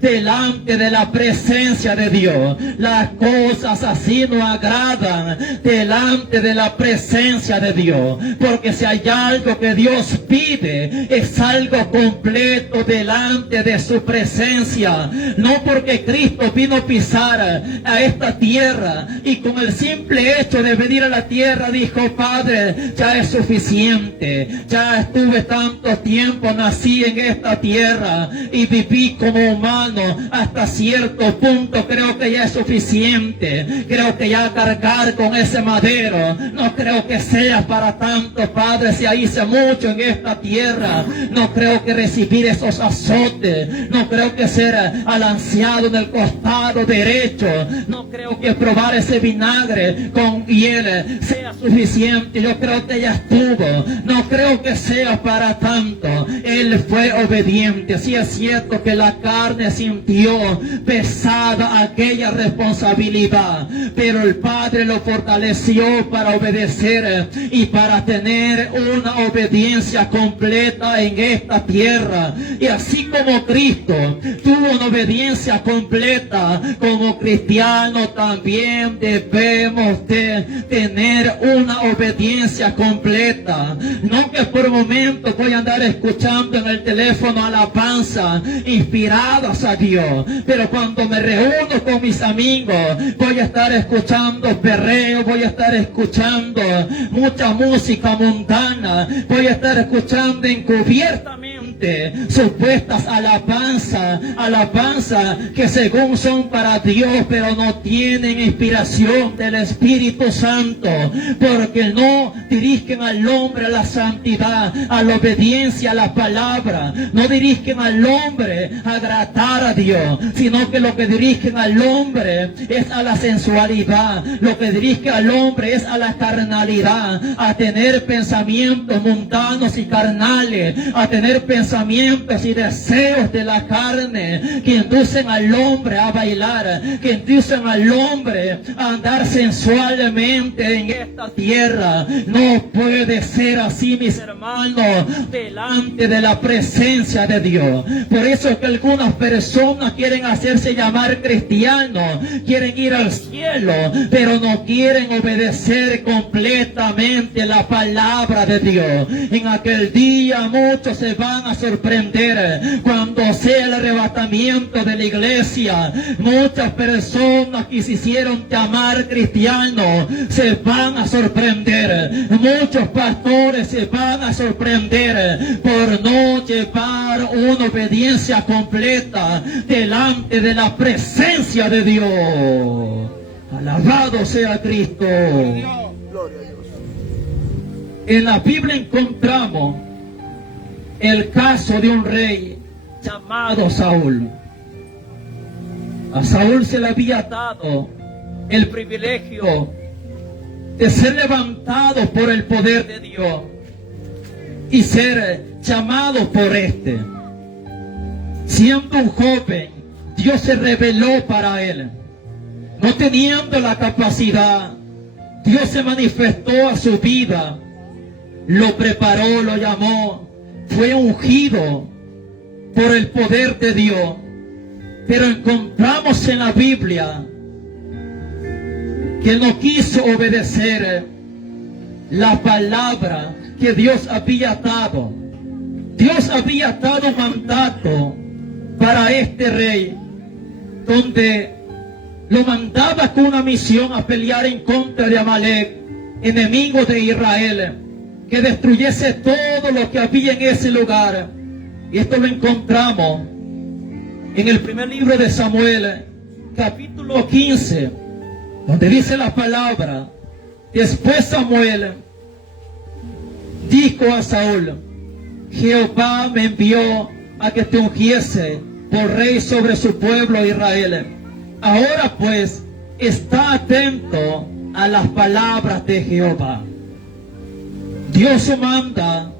delante de la presencia de Dios. Las cosas así no agradan delante de la presencia presencia de Dios. Porque si hay algo que Dios pide, es algo completo delante de su presencia. No porque Cristo vino a pisar a esta tierra y con el simple hecho de venir a la tierra dijo: Padre, ya es suficiente, ya estuve tanto tiempo, nací en esta tierra y viví como humano hasta cierto punto, creo que ya es suficiente, creo que ya cargar con ese madero no creo que sea para tanto. Padre, si hice mucho en esta tierra, no creo que recibir esos azotes, no creo que ser alanceado en el costado derecho, no creo que probar ese vinagre con hiel sea suficiente. Yo creo que ya estuvo, no creo que sea para tanto. Él fue obediente. Sí es cierto que la carne sintió pesada aquella responsabilidad, pero el Padre lo fortaleció para obedecer y para tener una obediencia completa en esta tierra. Y así como Cristo tuvo una obediencia completa, como cristianos también debemos de tener una obediencia completa. No que por momentos voy a andar escuchando en el teléfono alabanza inspiradas a Dios, pero cuando me reúno con mis amigos voy a estar escuchando perreo, voy a estar escuchando mucha música mundana, voy a estar escuchando encubiertamente supuestas alabanza que según son para Dios, pero no tienen inspiración del Espíritu Santo, porque no dirigen al hombre a la santidad, a la obediencia a la palabra, no dirigen al hombre a agradar a Dios, sino que lo que dirigen al hombre es a la sensualidad, lo que dirige al hombre es a la carnalidad, a tener pensamientos mundanos y carnales, a tener pensamientos y deseos de la carne que inducen al hombre a bailar, que inducen al hombre a andar sensualmente en esta tierra. No puede ser así, mis hermanos, delante de la presencia de Dios. Por eso es que algunas personas quieren hacerse llamar cristianos, quieren ir al cielo, pero no quieren obedecer completamente la palabra de Dios. En aquel día muchos se van a sorprender cuando sea el arrebatamiento de la iglesia. Muchas personas que se hicieron llamar cristianos se van a sorprender. Muchos pastores se van a sorprender por no llevar una obediencia completa delante de la presencia de Dios. Alabado sea Cristo. Gloria a Dios. En la Biblia encontramos el caso de un rey llamado Saúl. A Saúl se le había dado el privilegio de ser levantado por el poder de Dios y ser llamado por este. Siendo un joven, Dios se reveló para él. No teniendo la capacidad, Dios se manifestó a su vida, lo preparó, lo llamó, fue ungido por el poder de Dios. Pero encontramos en la Biblia que no quiso obedecer la palabra que Dios había dado. Dios había dado un mandato para este rey, donde lo mandaba con una misión a pelear en contra de Amalek, enemigo de Israel, que destruyese todo lo que había en ese lugar. Y esto lo encontramos en el primer libro de Samuel, capítulo 15, donde dice la palabra: después Samuel dijo a Saúl: Jehová me envió a que te ungiese por rey sobre su pueblo Israel. Ahora pues, está atento a las palabras de Jehová. Dios manda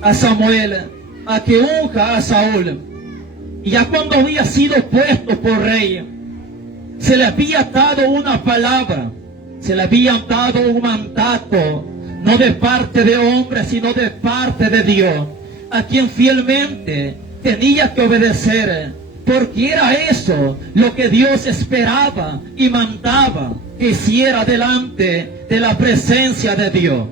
a Samuel a que unja a Saúl. Y ya cuando había sido puesto por rey, se le había dado una palabra, se le había dado un mandato, no de parte de hombre, sino de parte de Dios, a quien fielmente tenía que obedecer. porque era eso lo que Dios esperaba y mandaba que hiciera delante de la presencia de Dios.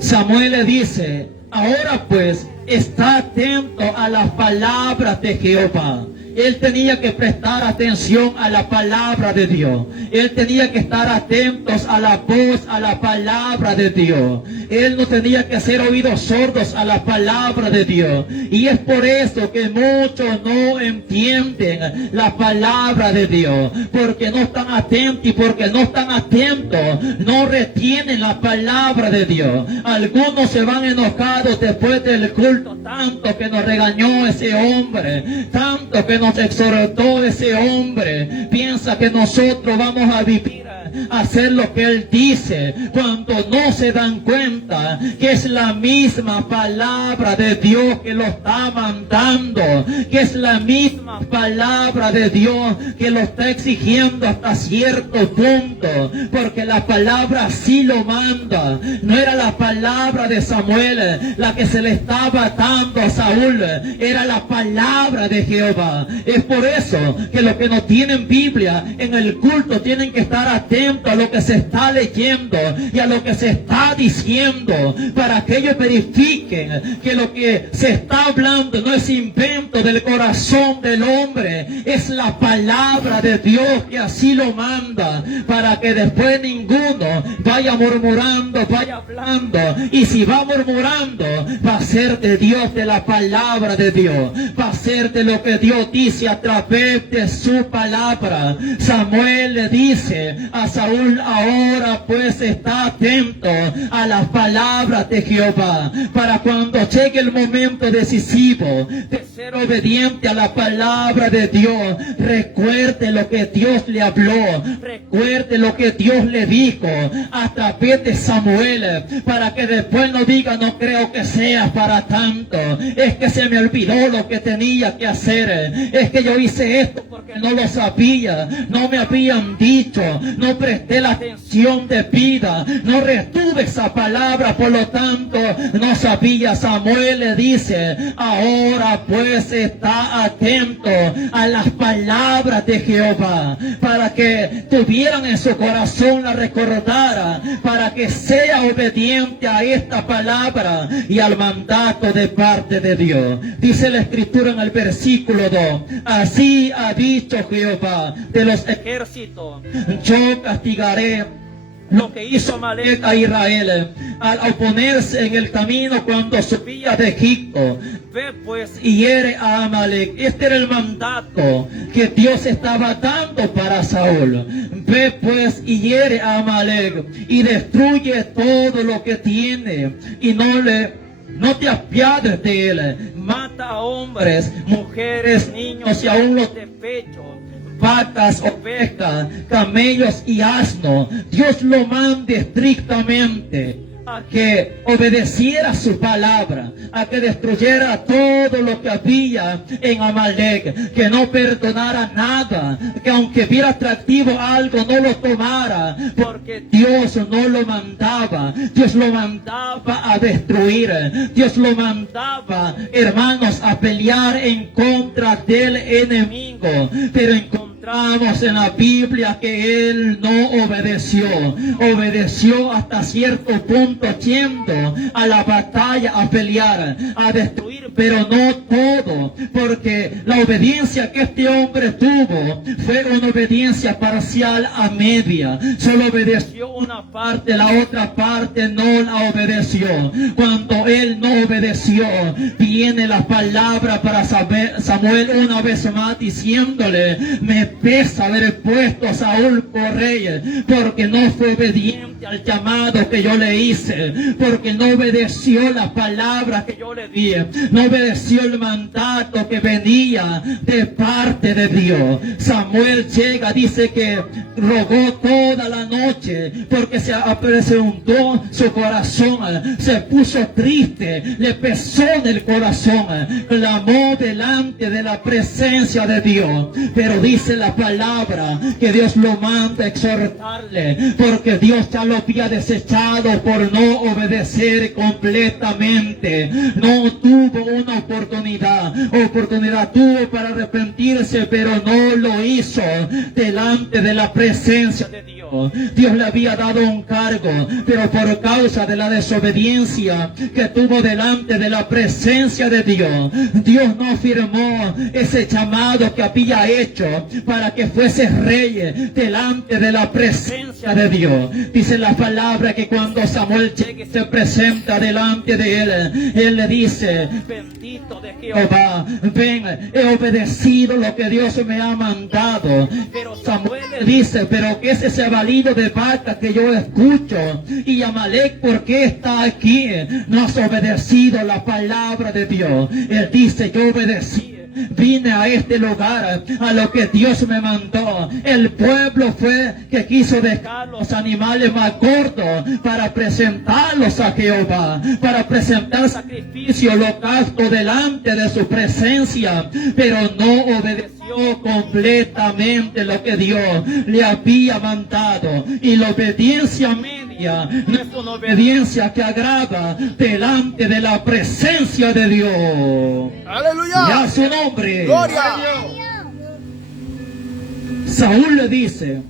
Samuel le dice: ahora pues, está atento a las palabras de Jehová. Él tenía que prestar atención a la palabra de Dios. Él tenía que estar atentos a la voz, a la palabra de Dios. Él no tenía que hacer oídos sordos a la palabra de Dios. Y es por eso que muchos no entienden la palabra de Dios. Porque no están atentos, y porque no están atentos, no retienen la palabra de Dios. Algunos se van enojados después del culto, tanto que nos regañó ese hombre, tanto que nos exhortó ese hombre. Piensa que nosotros vamos a vivir, a hacer lo que él dice, cuando no se dan cuenta que es la misma palabra de Dios que lo está mandando, que es la misma palabra de Dios que lo está exigiendo hasta cierto punto, porque la palabra sí lo manda. No era la palabra de Samuel la que se le estaba dando a Saúl, era la palabra de Jehová. Es por eso que los que no tienen Biblia en el culto tienen que estar atentos a lo que se está leyendo y a lo que se está diciendo, para que ellos verifiquen que lo que se está hablando no es invento del corazón del hombre, es la palabra de Dios que así lo manda, para que después ninguno vaya murmurando, vaya hablando. Y si va murmurando, va a ser de Dios, de la palabra de Dios, va a ser de lo que Dios dice a través de su palabra. Samuel le dice a Saúl: ahora pues está atento a las palabras de Jehová, para cuando llegue el momento decisivo de ser obediente a la palabra de Dios, recuerde lo que Dios le habló, recuerde lo que Dios le dijo a través de Samuel, para que después no diga: no creo que sea para tanto, es que se me olvidó lo que tenía que hacer, es que yo hice esto porque no lo sabía, no me habían dicho, no presté la atención debida, no retuve esa palabra, por lo tanto no sabía. Samuel le dice: ahora pues está atento a las palabras de Jehová, para que tuvieran en su corazón, la recordara, para que sea obediente a esta palabra y al mandato de parte de Dios. Dice la escritura en el versículo 2: así ha dicho Jehová de los ejércitos, yo castigaré lo que hizo Amalek a Israel al oponerse en el camino cuando subía de Egipto. Ve pues y hiere a Amalek. Este era el mandato que Dios estaba dando para Saúl. Ve pues y hiere a Amalek y destruye todo lo que tiene, y no te apiades de él. Mata a hombres, mujeres, niños y aún los de pecho, vacas, ovejas, camellos y asnos. Dios lo mande estrictamente a que obedeciera su palabra, a que destruyera todo lo que había en Amalek, que no perdonara nada, que aunque viera atractivo algo no lo tomara, porque Dios no lo mandaba. Dios lo mandaba a destruir, Dios lo mandaba, hermanos, a pelear en contra del enemigo. Pero encontramos en la Biblia que él no obedeció hasta cierto punto, yendo a la batalla a pelear, a destruir, pero no todo, porque la obediencia que este hombre tuvo fue una obediencia parcial, a media. Solo obedeció una parte, la otra parte no la obedeció. Cuando él no obedeció, viene la palabra para Samuel una vez más diciéndole: me pesa haber puesto a Saúl por rey, porque no fue obediente al llamado que yo le hice, porque no obedeció la palabra que yo le di, no obedeció el mandato que venía de parte de Dios. Samuel llega, dice que rogó toda la noche, porque se hundió su corazón, se puso triste, le pesó en el corazón, clamó delante de la presencia de Dios. Pero dice la palabra que Dios lo manda a exhortarle, porque Dios ya lo había desechado por no obedecer completamente. No tuvo una oportunidad tuvo para arrepentirse, pero no lo hizo delante de la presencia de Dios. Dios le había dado un cargo, pero por causa de la desobediencia que tuvo delante de la presencia de Dios, Dios no firmó ese llamado que había hecho para que fuese rey delante de la presencia de Dios. Dice la palabra que cuando Samuel llega y se presenta delante de él le dice: bendito de Jehová, ven, he obedecido lo que Dios me ha mandado. Pero Samuel le dice: pero ¿qué es ese balido de vaca que yo escucho? Y Amalek, ¿por qué está aquí? No has obedecido la palabra de Dios. Él dice: yo obedecí. Vine a este lugar a lo que Dios me mandó. El pueblo fue que quiso dejar los animales más gordos para presentarlos a Jehová, para presentar sacrificio, holocausto delante de su presencia, pero no obedeció completamente lo que Dios le había mandado. Y la obediencia media no es una obediencia que agrada delante de la presencia de Dios. Aleluya. Y a su nombre. Gloria. Saúl le dice: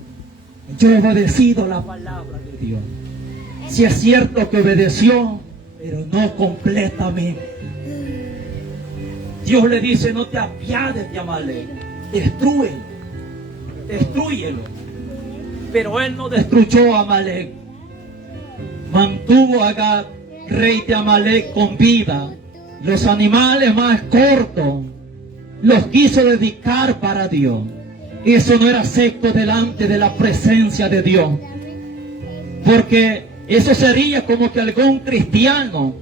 yo he obedecido la palabra de Dios. Si es cierto que obedeció, pero no completamente. Dios le dice: no te apiades de Amalek, destrúyelo. Pero él no destruyó a Amalek. Mantuvo a Agag, rey de Amalek, con vida. Los animales más cortos los quiso dedicar para Dios. Eso no era acepto delante de la presencia de Dios, porque eso sería como que algún cristiano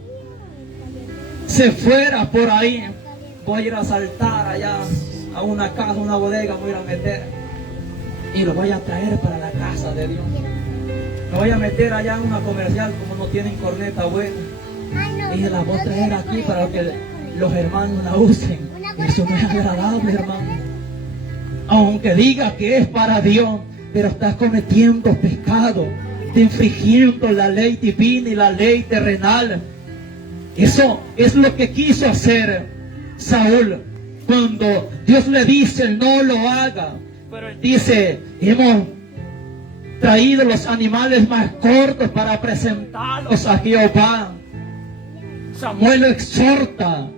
se fuera por ahí: voy a ir a asaltar allá a una casa, una bodega, voy a ir a meter y lo voy a traer para la casa de Dios. Me voy a meter allá en una comercial, como no tienen corneta buena, y la voy a traer aquí para que los hermanos la usen. Eso no es agradable, hermano. Aunque diga que es para Dios, pero estás cometiendo pecado, te infringiendo la ley divina y la ley terrenal. Eso es lo que quiso hacer Saúl cuando Dios le dice: no lo haga. Pero él dice: hemos traído los animales más cortos para presentarlos a Jehová. Samuel lo exhorta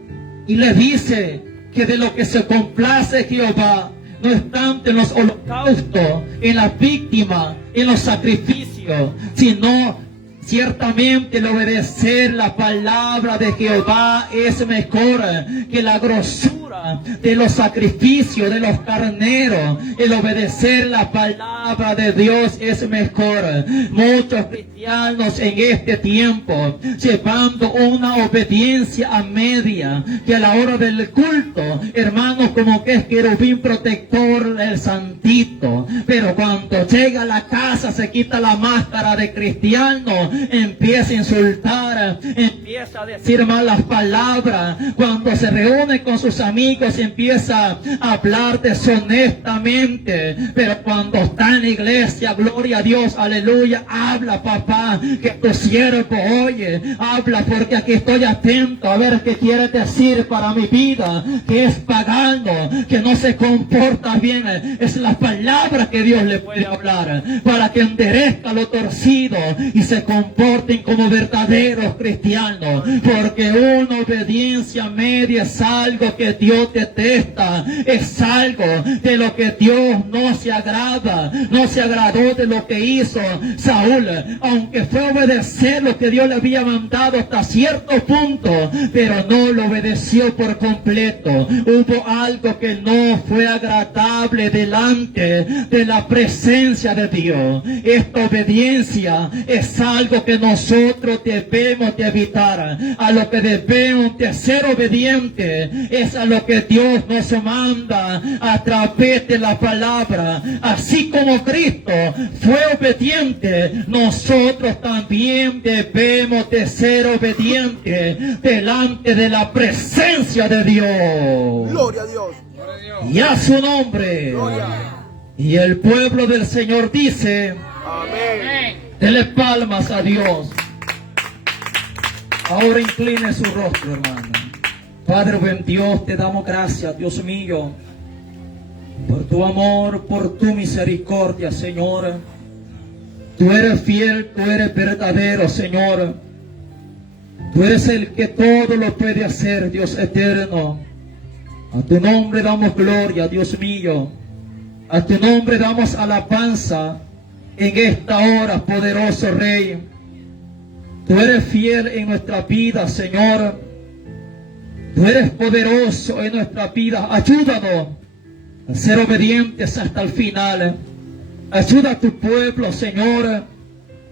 y le dice que de lo que se complace Jehová no es tanto en los holocaustos, en las víctimas, en los sacrificios, sino ciertamente el obedecer la palabra de Jehová es mejor que la grosura de los sacrificios de los carneros. El obedecer la palabra de Dios es mejor. Muchos cristianos en este tiempo llevando una obediencia a media, que a la hora del culto, hermanos, como que es querubín protector el santito, pero cuando llega a la casa se quita la máscara de cristiano, empieza a insultar, empieza a decir malas palabras. Cuando se reúne con sus amigos empieza a hablar deshonestamente, pero cuando está en la iglesia, gloria a Dios, aleluya, habla, papá, que tu siervo oye, habla, porque aquí estoy atento a ver qué quiere decir para mi vida, que es pagano, que no se comporta bien. Es la palabra que Dios le puede hablar para que enderezca lo torcido y se comporten como verdaderos cristianos, porque una obediencia media es algo que Dios detesta, es algo de lo que Dios no se agrada. No se agradó de lo que hizo Saúl, aunque fue obedecer lo que Dios le había mandado hasta cierto punto, pero no lo obedeció por completo. Hubo algo que no fue agradable delante de la presencia de Dios. Esta obediencia es algo que nosotros debemos de evitar. A lo que debemos de ser obedientes es a lo que Dios nos manda a través de la palabra. Así como Cristo fue obediente, nosotros también debemos de ser obedientes delante de la presencia de Dios. Gloria a Dios. Y a su nombre. Gloria. Y el pueblo del Señor dice: Amén. dele palmas a Dios. Ahora incline su rostro, hermano. Padre buen Dios, te damos gracias, Dios mío, por tu amor, por tu misericordia, Señor. Tú eres fiel, tú eres verdadero, Señor. Tú eres el que todo lo puede hacer, Dios eterno. A tu nombre damos gloria, Dios mío. A tu nombre damos alabanza en esta hora, poderoso Rey. Tú eres fiel en nuestra vida, Señor. Tú eres poderoso en nuestra vida. Ayúdanos a ser obedientes hasta el final. Ayuda a tu pueblo, Señor.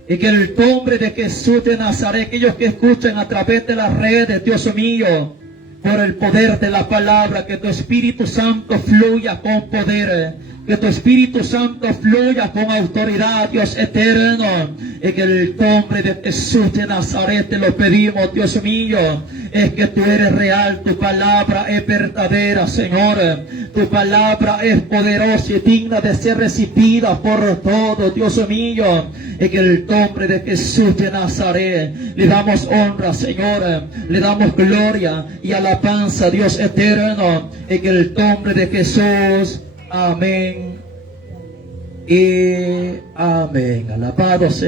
Y que el nombre de Jesús de Nazaret, aquellos que escuchan a través de las redes, Dios mío, por el poder de la palabra, que tu Espíritu Santo fluya con poder, que tu Espíritu Santo fluya con autoridad, Dios eterno, y que el nombre de Jesús de Nazaret te lo pedimos, Dios mío, es que tú eres real, tu palabra es verdadera, Señor, tu palabra es poderosa y digna de ser recibida por todos, Dios mío, y que el nombre de Jesús de Nazaret le damos honra, Señor, le damos gloria y alabanza, Dios eterno, y que el nombre de Jesús, amén y amén. Alabado sea